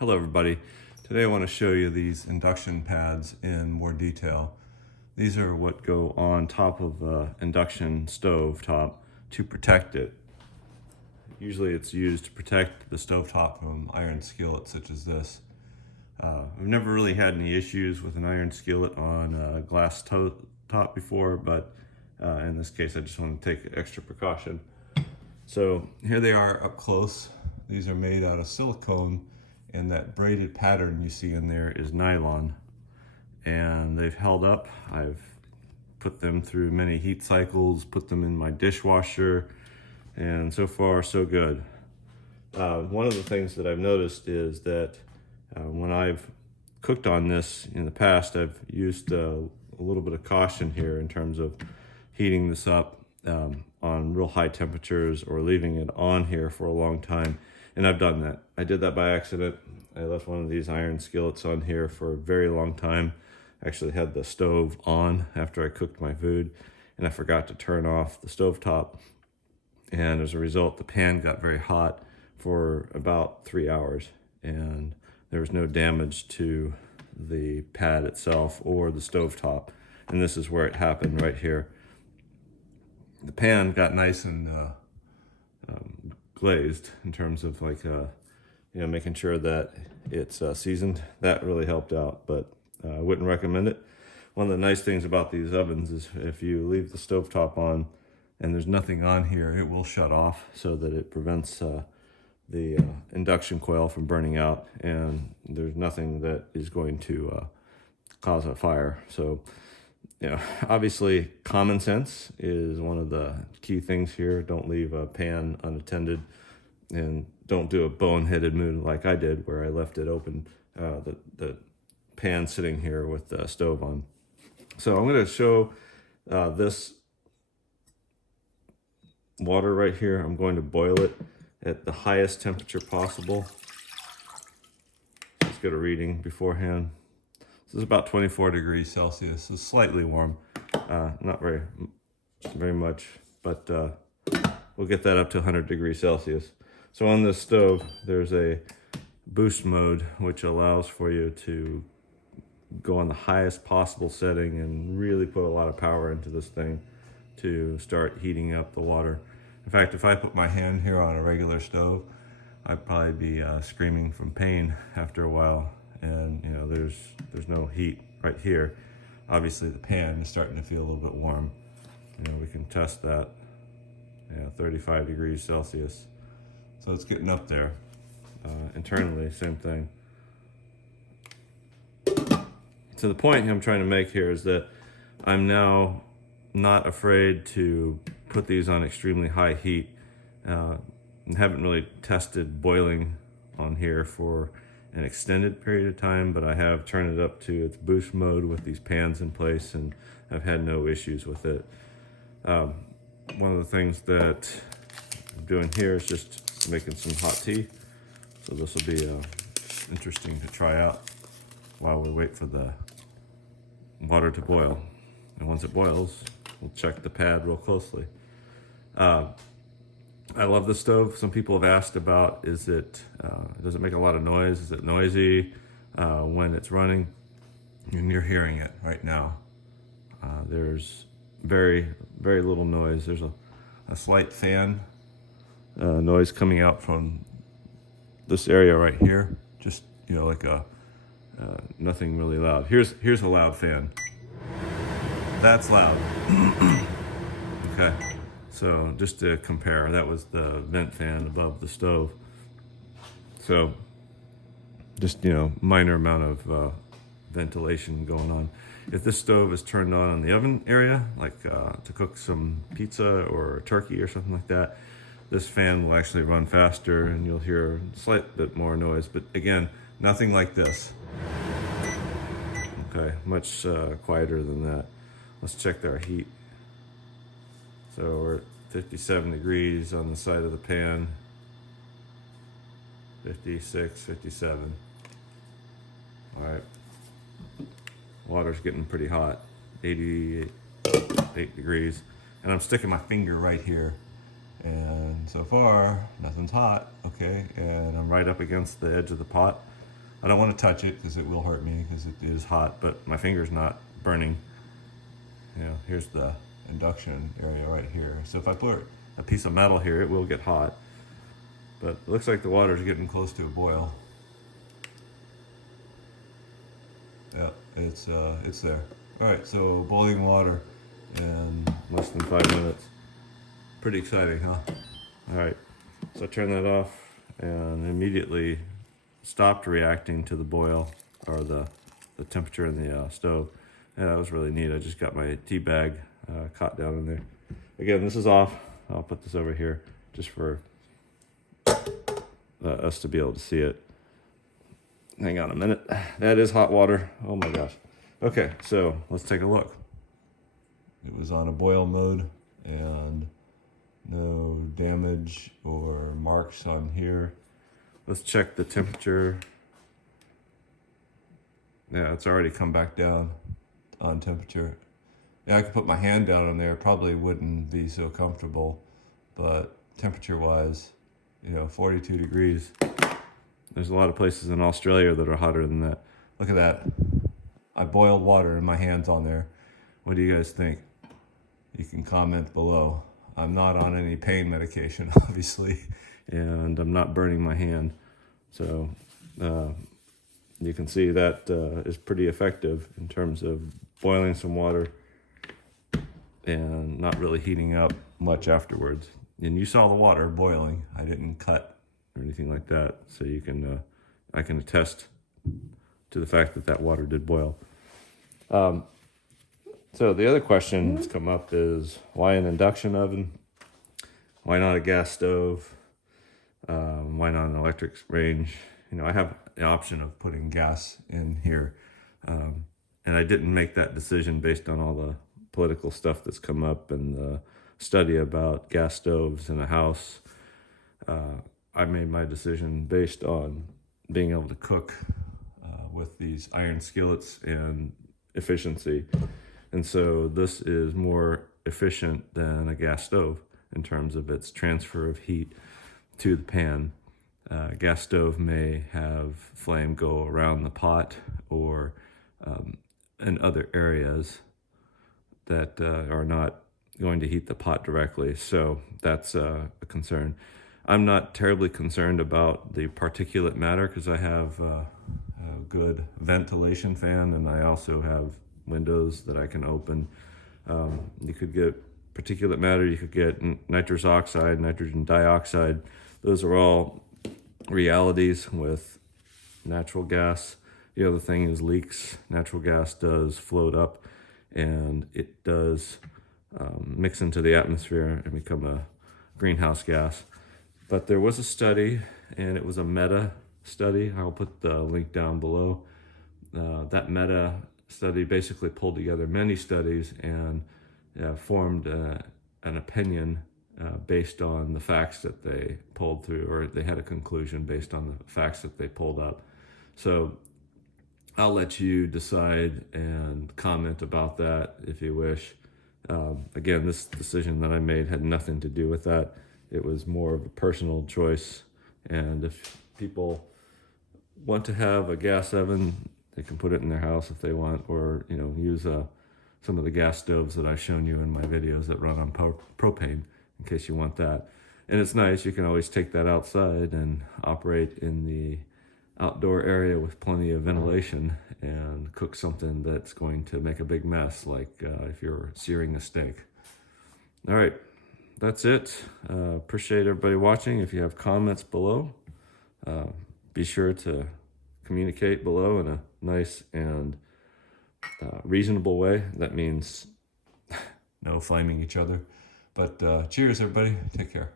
Hello everybody. Today I want to show you these induction pads in more detail. These are what go on top of an induction stove top to protect it. Usually it's used to protect the stove top from iron skillets such as this. I've never really had any issues with an iron skillet on a glass top before, but in this case I just want to take extra precaution. So here they are up close. These are made out of silicone, and that braided pattern you see in there is nylon. And they've held up. I've put them through many heat cycles, put them in my dishwasher, and so far so good. One of the things that I've noticed is that when I've cooked on this in the past, I've used a little bit of caution here in terms of heating this up on real high temperatures or leaving it on here for a long time. And I've done that. I did that by accident. I left one of these iron skillets on here for a very long time. I actually had the stove on after I cooked my food, and I forgot to turn off the stove top. And as a result, the pan got very hot for about 3 hours, and there was no damage to the pad itself or the stove top. And this is where it happened, right here. The pan got nice and glazed in terms of making sure that it's seasoned. That really helped out, but I wouldn't recommend it. One of the nice things about these ovens is if you leave the stovetop on and there's nothing on here, it will shut off so that it prevents the induction coil from burning out, and there's nothing that is going to cause a fire. So obviously common sense is one of the key things here. Don't leave a pan unattended, and don't do a boneheaded move like I did where I left it open, the pan sitting here with the stove on. So I'm going to show this water right here. I'm going to boil it at the highest temperature possible. Let's get a reading beforehand. This is about 24 degrees Celsius. It's slightly warm, not very much, but we'll get that up to 100 degrees Celsius. So on this stove, there's a boost mode, which allows for you to go on the highest possible setting and really put a lot of power into this thing to start heating up the water. In fact, if I put my hand here on a regular stove, I'd probably be screaming from pain after a while. And there's no heat right here. Obviously the pan is starting to feel a little bit warm. We can test that. 35 degrees Celsius. So it's getting up there. Internally, same thing. So the point I'm trying to make here is that I'm now not afraid to put these on extremely high heat. Haven't really tested boiling on here for an extended period of time, but I have turned it up to its boost mode with these pans in place, and I've had no issues with it. One of the things that I'm doing here is just making some hot tea. So this will be interesting to try out while we wait for the water to boil. And once it boils, we'll check the pad real closely. I love the stove. Some people have asked about, does it make a lot of noise? Is it noisy when it's running? And you're hearing it right now. There's very, very little noise. There's a slight fan noise coming out from this area right here. Just, like nothing really loud. Here's a loud fan. That's loud. Okay. So just to compare, that was the vent fan above the stove. So just, minor amount of ventilation going on. If this stove is turned on in the oven area, like to cook some pizza or turkey or something like that, this fan will actually run faster and you'll hear a slight bit more noise. But again, nothing like this. Okay, much quieter than that. Let's check our heat. So we're at 57 degrees on the side of the pan. 56, 57. All right. Water's getting pretty hot. 88 degrees. And I'm sticking my finger right here. And so far, nothing's hot, okay? And I'm right up against the edge of the pot. I don't want to touch it because it will hurt me because it is hot, but my finger's not burning. You know, here's the induction area right here. So if I put a piece of metal here, it will get hot. But it looks like the water's getting close to a boil. Yeah, it's there. All right, so boiling water in less than 5 minutes. Pretty exciting, huh? All right, so I turned that off and immediately stopped reacting to the boil or the temperature in the stove. And that was really neat. I just got my tea bag caught down in there. Again, this is off. I'll put this over here just for us to be able to see it. Hang on a minute. That is hot water. Oh my gosh. Okay, so let's take a look. It was on a boil mode and no damage or marks on here. Let's check the temperature. Yeah, it's already come back down on temperature. Yeah, I could put my hand down on there. Probably wouldn't be so comfortable, but temperature-wise, you know, 42 degrees. There's a lot of places in Australia that are hotter than that. Look at that. I boiled water and my hand's on there. What do you guys think? You can comment below. I'm not on any pain medication, obviously, and I'm not burning my hand. So you can see that is pretty effective in terms of boiling some water and not really heating up much afterwards. And you saw the water boiling. I didn't cut or anything like that. So you can, I can attest to the fact that that water did boil. So the other question that's come up is, why an induction oven? Why not a gas stove? Why not an electric range? You know, I have the option of putting gas in here. And I didn't make that decision based on all the political stuff that's come up and the study about gas stoves in a house. I made my decision based on being able to cook with these iron skillets and efficiency. And so this is more efficient than a gas stove in terms of its transfer of heat to the pan. Gas stove may have flame go around the pot or in other areas that are not going to heat the pot directly. So that's a concern. I'm not terribly concerned about the particulate matter because I have a good ventilation fan and I also have windows that I can open. You could get particulate matter, you could get nitrous oxide, nitrogen dioxide. Those are all realities with natural gas. The other thing is leaks. Natural gas does float up and it does mix into the atmosphere and become a greenhouse gas. But there was a study, and it was a meta study. I'll put the link down below. That meta study basically pulled together many studies and formed an opinion based on the facts that they pulled through, or they had a conclusion based on the facts that they pulled up. So I'll let you decide and comment about that if you wish. Again, this decision that I made had nothing to do with that. It was more of a personal choice. And if people want to have a gas oven, they can put it in their house if they want, or use some of the gas stoves that I've shown you in my videos that run on propane, in case you want that. And it's nice, you can always take that outside and operate in the outdoor area with plenty of ventilation and cook something that's going to make a big mess, like if you're searing a steak. All right, that's it. Appreciate everybody watching. If you have comments below, be sure to communicate below in a nice and reasonable way. That means no flaming each other. But cheers, everybody. Take care.